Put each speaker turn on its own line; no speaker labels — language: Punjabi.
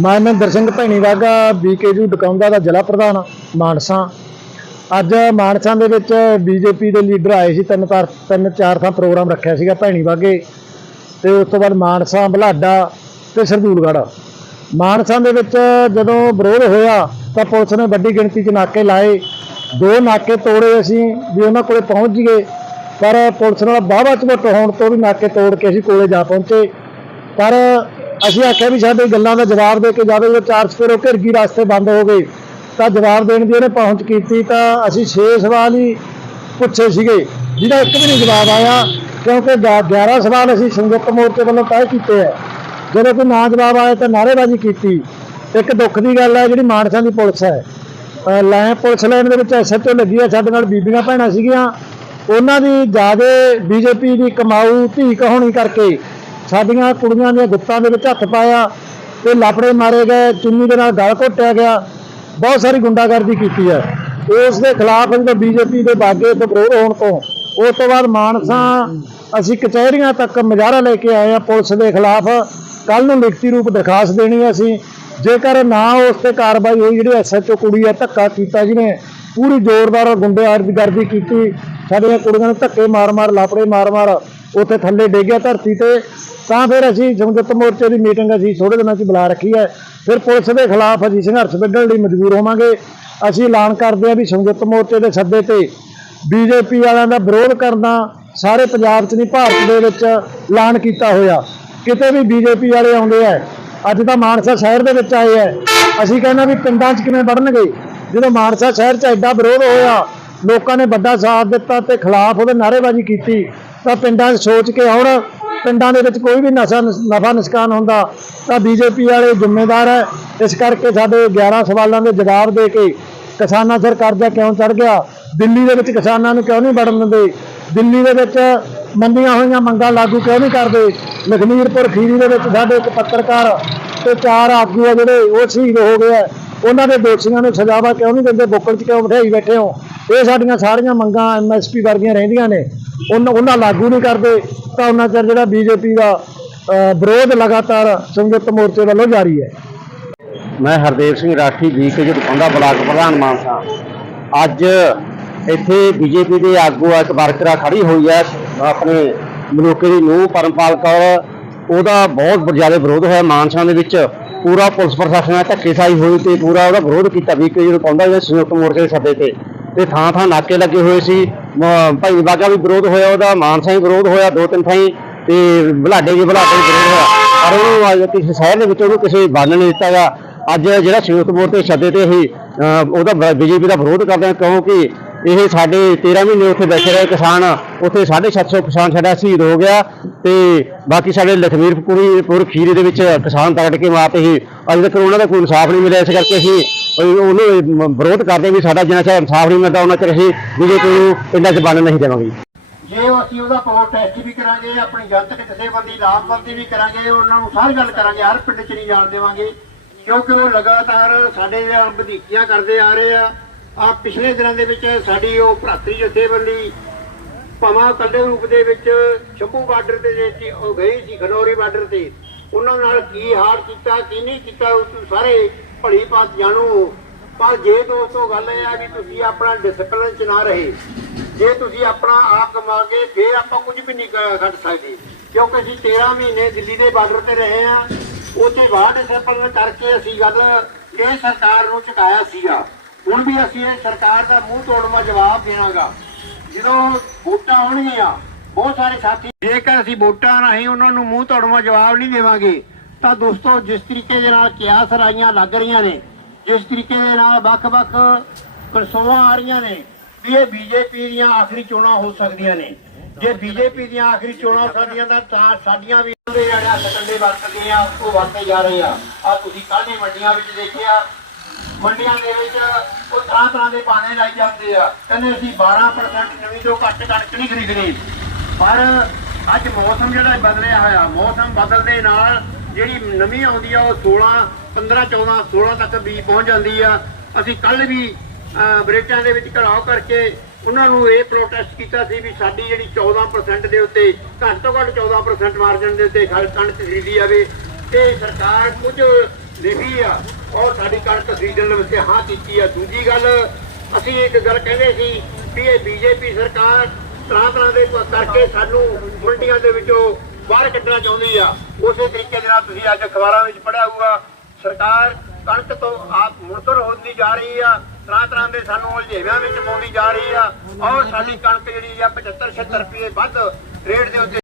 ਮੈਂ ਮਹਿੰਦਰ ਸਿੰਘ ਭੈਣੀ ਵਾਗਾ ਬੀਕੇਯੂ ਡਕਾਉਂਦਾ ਦਾ ਜ਼ਿਲ੍ਹਾ ਪ੍ਰਧਾਨ, ਮਾਨਸਾ। ਅੱਜ ਮਾਨਸਾ ਦੇ ਵਿੱਚ ਬੀਜੇਪੀ ਦੇ ਲੀਡਰ ਆਏ ਸੀ, ਤਿੰਨ ਤਾਰ, ਤਿੰਨ, ਚਾਰ ਥਾਂ ਪ੍ਰੋਗਰਾਮ ਰੱਖਿਆ ਸੀਗਾ ਭੈਣੀ ਵਾਗੇ। ਤੇ ਉਸ ਤੋਂ ਬਾਅਦ ਮਾਨਸਾ, ਬਲਾਡਾ ਤੇ ਸਰਦੂਲਗੜ੍ਹ। ਮਾਨਸਾ ਦੇ ਵਿੱਚ ਜਦੋਂ ਵਿਰੋਧ ਹੋਇਆ, ਤਾਂ ਪੁਲਿਸ ਨੇ ਵੱਡੀ ਗਿਣਤੀ 'ਚ ਨਾਕੇ ਲਾਏ। ਦੋ ਨਾਕੇ ਤੋੜੇ ਅਸੀਂ, ਵੀ ਉਹਨਾਂ ਕੋਲੇ ਪਹੁੰਚ ਜੀਏ ਪਰ ਪੁਲਿਸ ਨਾਲ ਬਾਵਾ ਝਵਟ ਹੋਣ ਤੋਂ ਵੀ ਨਾਕੇ ਤੋੜ ਕੇ ਅਸੀਂ ਕੋਲੇ ਜਾ ਪਹੁੰਚੇ। ਪਰ ਅਸੀਂ ਆਖਿਆ ਵੀ ਸਾਡੇ ਗੱਲਾਂ ਦਾ ਜਵਾਬ ਦੇ ਕੇ ਜਾਵੇ, ਜਦੋਂ ਚਾਰ ਸਪੇਰੋ ਘਿਰ ਗਈ ਰਸਤੇ ਬੰਦ ਹੋ ਗਏ, ਤਾਂ ਜਵਾਬ ਦੇਣ ਦੀ ਉਹਨੇ ਪਹੁੰਚ ਕੀਤੀ, ਤਾਂ ਅਸੀਂ 6 ਸਵਾਲ ਹੀ ਪੁੱਛੇ ਸੀਗੇ, ਜਿਹਦਾ ਇੱਕ ਵੀ ਨਹੀਂ ਜਵਾਬ ਆਇਆ, ਕਿਉਂਕਿ ਗਿਆ- 11 ਸਵਾਲ ਅਸੀਂ ਸੰਯੁਕਤ ਮੋਰਚੇ ਵੱਲੋਂ ਤੈਅ ਕੀਤੇ ਹੈ ਜਦੋਂ ਕੋਈ ਨਾ ਜਵਾਬ ਆਇਆ ਤਾਂ ਨਾਅਰੇਬਾਜ਼ੀ ਕੀਤੀ। ਇੱਕ ਦੁੱਖ ਦੀ ਗੱਲ ਹੈ, ਜਿਹੜੀ ਮਾਨਸਾ ਦੀ ਪੁਲਿਸ ਹੈ। ਲੈ, ਪੁਲਿਸ ਲਾਈਨ ਦੇ ਵਿੱਚ ਐਸਐਚਓ ਲੱਗੀ ਆ, ਸਾਡੇ ਨਾਲ ਬੀਬੀਆਂ ਭੈਣਾਂ ਸੀਗੀਆਂ। ਉਹਨਾਂ ਦੀ ਜਿਆਦੇ ਬੀਜੇਪੀ ਦੀ ਕਮਾਊ, ਧੀ ਕਹਾਣੀ ਕਰਕੇ ਸਾਡੀਆਂ ਕੁੜੀਆਂ ਦੀਆਂ ਗੁੱਤਾਂ ਦੇ ਵਿੱਚ ਹੱਥ ਪਾਇਆ ਤੇ ਲਾਪੜੇ ਮਾਰੇ ਗਏ, ਚੁੰਨੀ ਦੇ ਨਾਲ ਗਲ ਘੋਟਿਆ ਗਿਆ, ਬਹੁਤ ਸਾਰੀ ਗੁੰਡਾਗਰਦੀ ਕੀਤੀ ਹੈ। ਉਸ ਦੇ ਖਿਲਾਫ ਜਦੋਂ ਬੀਜੇਪੀ ਦੇ ਬਾਗੇ ਤੋਂ ਵਿਰੋਧ ਹੋਣ ਤੋਂ, ਉਸ ਤੋਂ ਬਾਅਦ ਮਾਨਸਾ, ਅਸੀਂ ਕਚਹਿਰੀਆਂ ਤੱਕ ਮੁਜ਼ਾਹਰਾ ਲੈ ਕੇ ਆਏ ਆ ਪੁਲਿਸ ਦੇ ਖਿਲਾਫ। ਕੱਲ ਨੂੰ ਲਿਖਤੀ ਰੂਪ ਦਰਖਾਸਤ ਦੇਣੀ ਹੈ ਅਸੀਂ। ਜੇਕਰ ਨਾ ਉਸ ਤੇ ਕਾਰਵਾਈ ਹੋਈ, ਜਿਹੜੀ ਐਸਐਚਓ ਕੁੜੀ ਹੈ, ਧੱਕਾ ਕੀਤਾ ਜਿਹਨੇ, ਪੂਰੀ ਜ਼ੋਰਦਾਰ ਗੁੰਡੇਗਰਦੀ ਕੀਤੀ ਸਾਡੀਆਂ ਕੁੜੀਆਂ ਨੂੰ ਧੱਕੇ ਮਾਰ-ਮਾਰ ਲਾਪੜੇ ਮਾਰ-ਮਾਰ ਉੱਥੇ ਥੱਲੇ ਡੇਗਿਆ ਧਰਤੀ ਤੇ, ਤਾਂ ਫਿਰ ਅਸੀਂ ਸੰਯੁਕਤ ਮੋਰਚੇ ਦੀ ਮੀਟਿੰਗ ਅਸੀਂ ਥੋੜੇ ਦਿਨਾਂ 'ਚ ਬੁਲਾ ਰੱਖੀ ਹੈ। ਫਿਰ ਪੁਲਿਸ ਦੇ ਖਿਲਾਫ ਅਸੀਂ ਸੰਘਰਸ਼ ਵਿੱਢਣ ਲਈ ਮਜਬੂਰ ਹੋਵਾਂਗੇ। ਅਸੀਂ ਐਲਾਨ ਕਰਦੇ ਹਾਂ ਵੀ ਸੰਯੁਕਤ ਮੋਰਚੇ ਦੇ ਸੱਦੇ ਤੇ ਬੀਜੇਪੀ ਵਾਲਿਆਂ ਦਾ ਵਿਰੋਧ ਕਰਨਾ ਸਾਰੇ ਪੰਜਾਬ 'ਚ ਨਹੀਂ, ਭਾਰਤ ਦੇ ਵਿੱਚ ਐਲਾਨ ਕੀਤਾ ਹੋਇਆ। ਕਿਤੇ ਵੀ ਬੀਜੇਪੀ ਵਾਲੇ ਆਉਂਦੇ ਆ ਅੱਜ ਤਾਂ ਮਾਨਸਾ ਸ਼ਹਿਰ ਦੇ ਵਿੱਚ ਆਏ ਆ ਅਸੀਂ ਕਹਿੰਦਾ ਵੀ ਪਿੰਡਾਂ 'ਚ ਕਿਵੇਂ ਵੜਨਗੇ ਜਦੋਂ ਮਾਨਸਾ ਸ਼ਹਿਰ 'ਚ ਐਡਾ ਵਿਰੋਧ ਹੋਇਆ ਲੋਕਾਂ ਨੇ ਵੱਡਾ ਸਾਥ ਦਿੱਤਾ ਤੇ ਖਿਲਾਫ ਉਹਦੇ ਨਾਅਰੇਬਾਜ਼ੀ ਕੀਤੀ। ਤਾਂ ਪਿੰਡਾਂ 'ਚ ਸੋਚ ਕੇ ਹੁਣ ਪਿੰਡਾਂ ਦੇ ਵਿੱਚ ਕੋਈ ਵੀ ਨਸ਼ਾ ਨਫਾ ਨੁਕਸਾਨ ਹੁੰਦਾ, ਤਾਂ ਬੀਜੇਪੀ ਵਾਲੇ ਜ਼ਿੰਮੇਦਾਰ ਹੈ। ਇਸ ਕਰਕੇ ਸਾਡੇ 11 ਸਵਾਲਾਂ ਦੇ ਜਵਾਬ ਦੇ ਕੇ ਕਿਸਾਨਾਂ ਸਿਰ ਕਰਜ਼ਾ ਕਿਉਂ ਚੜ ਗਿਆ? ਦਿੱਲੀ ਦੇ ਵਿੱਚ ਕਿਸਾਨਾਂ ਨੂੰ ਕਿਉਂ ਨਹੀਂ ਵੜਨ ਦਿੰਦੇ? ਦਿੱਲੀ ਦੇ ਵਿੱਚ ਮੰਨੀਆਂ ਹੋਈਆਂ ਮੰਗਾਂ ਲਾਗੂ ਕਿਉਂ ਨਹੀਂ ਕਰਦੇ? ਲਖਮੀਰਪੁਰ ਖੀਰੀ ਦੇ ਵਿੱਚ ਸਾਡੇ ਇੱਕ ਪੱਤਰਕਾਰ ਤੇ ਚਾਰ ਆਗੂ ਆ ਜਿਹੜੇ, ਉਹ ਸ਼ਹੀਦ ਹੋ ਗਏ ਆ। ਉਹਨਾਂ ਦੇ ਦੋਸ਼ੀਆਂ ਨੂੰ ਸਜ਼ਾਵਾ ਕਿਉਂ ਨਹੀਂ ਦਿੰਦੇ? ਬੁੱਕਲ 'ਚ ਕਿਉਂ ਬਿਠਾਈ ਬੈਠੇ ਹੋ? ਇਹ ਸਾਡੀਆਂ ਸਾਰੀਆਂ ਮੰਗਾਂ ਐਮਐਸਪੀ ਵਰਗੀਆਂ ਰਹਿੰਦੀਆਂ ਨੇ। ਉਹਨਾਂ ਉਹਨਾਂ ਲਾਗੂ ਨਹੀਂ ਕਰਦੇ। ਤਾਂ ਉਹਨਾਂ ਚਿਰ ਜਿਹੜਾ ਬੀਜੇਪੀ ਦਾ ਵਿਰੋਧ ਲਗਾਤਾਰ ਸੰਯੁਕਤ ਮੋਰਚੇ ਵੱਲੋਂ ਜਾਰੀ ਹੈ।
ਮੈਂ ਹਰਦੇਵ ਸਿੰਘ ਰਾਠੀ ਜੀ ਕੇ ਜਟਕੌਂਦਾ ਬਲਾਕ ਪ੍ਰਧਾਨ ਮਾਨਸਾ ਅੱਜ ਇੱਥੇ ਬੀਜੇਪੀ ਦੇ ਆਗੂ ਆ, ਇੱਕ ਵਰਕਰਾ ਖੜੀ ਹੋਈ ਹੈ ਆਪਣੇ ਮਲੋਕੇ ਦੀ ਨੂੰਹ ਪਰਮਪਾਲ ਕੌਰ। ਉਹਦਾ ਬਹੁਤ ਜ਼ਿਆਦਾ ਵਿਰੋਧ ਹੋਇਆ ਮਾਨਸਾ ਦੇ ਵਿੱਚ। ਪੂਰਾ ਪੁਲਿਸ ਪ੍ਰਸ਼ਾਸਨ ਨਾਲ ਧੱਕੇਸ਼ਾਹੀ ਹੋਈ ਤੇ ਪੂਰਾ ਉਹਦਾ ਵਿਰੋਧ ਕੀਤਾ ਵੀ ਕਿ ਜਟਕੌਂਦਾ ਜਿਹੜੇ ਸੰਯੁਕਤ ਮੋਰਚੇ ਦੇ ਸੱਦੇ ਤੇ। ਤੇ ਥਾਂ ਥਾਂ ਨਾਕੇ ਲੱਗੇ ਹੋਏ ਸੀ। ਮ- ਭਾਈ ਬਾਗਾ ਵੀ ਵਿਰੋਧ ਹੋਇਆ ਉਹਦਾ ਮਾਨਸਾ ਹੀ ਵਿਰੋਧ ਹੋਇਆ ਦੋ ਤਿੰਨ ਥਾਈਂ। ਤੇ ਬੁਲਾਡੇ ਵੀ ਬਲਾਡੇ ਵੀ ਵਿਰੋਧ ਹੋਇਆ। ਪਰ ਉਹਨੂੰ ਅੱਜ ਕਿਸੇ ਸ਼ਹਿਰ ਦੇ ਵਿੱਚ ਉਹਨੂੰ ਕਿਸੇ ਬੰਨ ਨਹੀਂ ਦਿੱਤਾ ਗਾ ਅੱਜ ਜਿਹੜਾ ਸੰਯੁਕਤ ਮੋਰਚੇ ਸੱਦੇ ਤੇ ਅਸੀਂ ਅਹ, ਉਹਦਾ ਬੀਜੇਪੀ ਦਾ ਵਿਰੋਧ ਕਰਦੇ ਹਾਂ ਕਿਉਂਕਿ ਇਹ ਸਾਡੇ 13 ਮਹੀਨੇ ਉੱਥੇ ਬੈਠੇ ਰਹੇ ਕਿਸਾਨ, ਉੱਥੇ 750 ਕਿਸਾਨ ਸਾਡਾ ਸ਼ਹੀਦ ਹੋ ਗਿਆ ਤੇ ਬਾਕੀ ਸਾਡੇ ਲਖਮੀਰਪੁਰੀ, ਪੁਰ ਖੀਰੇ ਦੇ ਵਿੱਚ ਕਿਸਾਨ ਤਗੜ ਕੇ ਮਾਰਤੇ ਸੀ ਅਜੇ ਤੱਕ ਉਹਨਾਂ ਦਾ ਕੋਈ ਇਨਸਾਫ ਨਹੀਂ ਮਿਲਿਆ ਇਸ ਕਰਕੇ ਅਸੀਂ ਉਹਨੂੰ ਵਿਰੋਧ ਕਰਦੇ ਵੀ ਸਾਡਾ ਜਿੰਨਾ ਚਿਰ ਇਨਸਾਫ ਨਹੀਂ ਮਿਲਦਾ, ਉਹਨਾਂ ਚਿਰ ਅਸੀਂ ਬੀਜੇਪੀ ਨੂੰ ਪਿੰਡਾਂ 'ਚ ਬਣਨ ਨਹੀਂ ਦੇਵਾਂਗੇ।
ਜੇ ਅਸੀਂ ਉਹਦਾ ਪਾਵਰ ਟੈਸਟ ਵੀ ਕਰਾਂਗੇ, ਆਪਣੀ ਜਨਤਕ ਜਥੇਬੰਦੀ, ਲਾਮਬੰਦੀ ਵੀ ਕਰਾਂਗੇ, ਉਹਨਾਂ ਨੂੰ ਸਾਰੀ ਗੱਲ ਕਰਾਂਗੇ, ਹਰ ਪਿੰਡ 'ਚ ਨਹੀਂ ਜਾਣ ਦੇਵਾਂਗੇ, ਕਿਉਂਕਿ ਉਹ ਲਗਾਤਾਰ ਸਾਡੇ ਵਧੀਕੀਆਂ ਕਰਦੇ ਆ ਰਹੇ ਆ ਆ ਪਿਛਲੇ ਦਿਨਾਂ ਦੇ ਵਿੱਚ ਸਾਡੀ ਉਹ ਭਰਾਤਰੀ ਜਥੇਬੰਦੀ ਭਾਵਾਂ ਕੱਲੇ ਰੂਪ ਦੇ ਵਿੱਚ ਸ਼ੰਭੂ ਬਾਰਡਰ ਤੇ ਜੇ ਉਹ ਗਈ ਸੀ, ਖਨੌਰੀ ਬਾਰਡਰ ਤੇ। ਉਹਨਾਂ ਨਾਲ ਕੀ ਹਾਰ ਕੀਤਾ, ਕੀ ਨਹੀਂ ਕੀਤਾ ਉਹ ਸਾਰੇ ਭਲੀ ਬਾਤ ਜਾਣੋ। ਪਰ ਜੇ ਦੋਸਤੋ, ਗੱਲ ਇਹ ਆ ਵੀ ਤੁਸੀਂ ਆਪਣਾ ਡਿਸਪਲਿਨ ਚ ਨਾ ਰਹੇ, ਜੇ ਤੁਸੀਂ ਆਪਣਾ ਆਪ ਕਮਾਗੇ ਫੇਰ ਆਪਾਂ ਕੁਝ ਵੀ ਨਹੀਂ ਕ- ਸਕਦੇ। ਕਿਉਂਕਿ ਅਸੀਂ 13 ਮਹੀਨੇ ਦਿੱਲੀ ਦੇ ਬਾਰਡਰ ਤੇ ਰਹੇ ਆ ਉੱਥੇ ਬਾਹਰ ਡਿਸਪਲਿਨ ਕਰਕੇ ਅਸੀਂ ਗੱਲ ਇਹ ਸਰਕਾਰ ਨੂੰ ਚੁਕਾਇਆ ਸੀਗਾ। ਹੁਣ ਵੀ ਅਸੀਂ ਇਹ ਸਰਕਾਰ ਦਾ ਮੂੰਹ ਤੋੜਵਾ ਜਵਾਬ ਦੇਣਾਗਾ ਜਦੋਂ ਵੋਟਾਂ ਆਉਣਗੀਆਂ, ਬਹੁਤ ਸਾਰੇ ਸਾਥੀ ਜੇਕਰ ਅਸੀਂ ਵੋਟਾਂ ਰਾਹੀਂ ਉਹਨਾਂ ਨੂੰ ਮੂੰਹ ਤੋੜਵਾ ਜਵਾਬ ਨਹੀਂ ਦੇਵਾਂਗੇ, ਤਾਂ ਦੋਸਤੋ ਜਿਸ ਤਰੀਕੇ ਦੇ ਨਾਲ ਕਿਆਸ ਰਾਈਆਂ ਲੱਗ ਰਹੀਆਂ ਨੇ, ਜਿਸ ਤਰੀਕੇ ਦੇ ਨਾਲ ਵੱਖ-ਵੱਖ ਕਨਸੋਆਂ ਆ ਰਹੀਆਂ ਨੇ, ਵੀ ਇਹ ਬੀਜੇਪੀ ਦੀਆਂ ਆਖਰੀ ਚੋਣਾਂ ਹੋ ਸਕਦੀਆਂ ਨੇ। ਜੇ ਬੀਜੇਪੀ ਦੀਆਂ ਆਖਰੀ ਚੋਣਾਂ ਹੋ ਸਕਦੀਆਂ ਤਾਂ ਸਾਡੀਆਂ ਵੀ ਜਿਹੜਾ ਸਟੰਡੇ ਵਰਤਦੇ ਆ, ਉਹ ਵਰਤੇ ਜਾ ਰਹੇ ਆ। ਆ ਤੁਸੀਂ ਕੱਲ੍ਹ ਮੰਡੀਆਂ ਵਿੱਚ ਦੇਖਿਆ? ਮੰਡੀਆਂ ਦੇ ਵਿੱਚ ਉਹ ਤਰ੍ਹਾਂ ਤਰ੍ਹਾਂ ਦੇ ਬਾਣੇ ਲਾਈ ਜਾਂਦੇ ਆ। ਕਹਿੰਦੇ ਅਸੀਂ 12% ਨਵੀਂ ਤੋਂ ਘੱਟ ਕਣਕ ਨਹੀਂ ਖਰੀਦਣੀ। ਪਰ ਅੱਜ ਮੌਸਮ ਜਿਹੜਾ ਬਦਲਿਆ ਹੋਇਆ ਮੌਸਮ ਬਦਲਦੇ ਨਾਲ ਜਿਹੜੀ ਨਵੀਂ ਆਉਂਦੀ ਆ ਉਹ 16 15 14 16 ਤੱਕ ਬੀਜ ਪਹੁੰਚ ਜਾਂਦੀ ਆ। ਅਸੀਂ ਕੱਲ ਵੀ ਅਹ, ਬਰੇਟਾਂ ਦੇ ਵਿੱਚ ਘਰਾਓ ਕਰਕੇ ਉਹਨਾਂ ਨੂੰ ਇਹ ਪ੍ਰੋਟੈਸਟ ਕੀਤਾ ਸੀ ਵੀ ਸਾਡੀ ਜਿਹੜੀ 14% ਦੇ ਉੱਤੇ ਘੱਟ ਤੋਂ ਘੱਟ 14% ਮਾਰਜਨ ਦੇ ਉੱਤੇ ਕਣਕ ਖਰੀਦੀ ਜਾਵੇ। ਤੇ ਸਰਕਾਰ ਕੁਝ ਲਿਖੀ ਆ ਔਰ ਸਾਡੀ ਕਣਕ ਸੀਜ਼ਨ ਵਿੱਚ ਹਾਂ ਕੀਤੀ ਆ। ਦੂਜੀ ਗੱਲ, ਅਸੀਂ ਇੱਕ ਗੱਲ ਕਹਿੰਦੇ ਸੀ ਵੀ ਇਹ ਬੀਜੇਪੀ ਸਰਕਾਰ ਤਰ੍ਹਾਂ ਤਰ੍ਹਾਂ ਦੇ ਕਰਕੇ ਸਾਨੂੰ ਮੰਡੀਆਂ ਦੇ ਵਿੱਚੋਂ ਬਾਹਰ ਕੱਢਣਾ ਚਾਹੁੰਦੀ ਆ। ਉਸੇ ਤਰੀਕੇ ਦੇ ਨਾਲ ਤੁਸੀਂ ਅੱਜ ਅਖਬਾਰਾਂ ਵਿੱਚ ਪੜਿਆ ਹੋਊਗਾ, ਸਰਕਾਰ ਕਣਕ ਤੋਂ ਆਪ ਮੁਰਤਰ ਹੁੰਦੀ ਜਾ ਰਹੀ ਆ, ਤਰ੍ਹਾਂ ਤਰ੍ਹਾਂ ਦੇ ਸਾਨੂੰ ਉਲਝੇਵਿਆਂ ਵਿੱਚ ਪਾਉਂਦੀ ਜਾ ਰਹੀ ਆ। ਔਰ ਸਾਡੀ ਕਣਕ ਜਿਹੜੀ ਆ 75 76 ਰੁਪਏ ਵੱਧ ਰੇਟ ਦੇ ਉੱਤੇ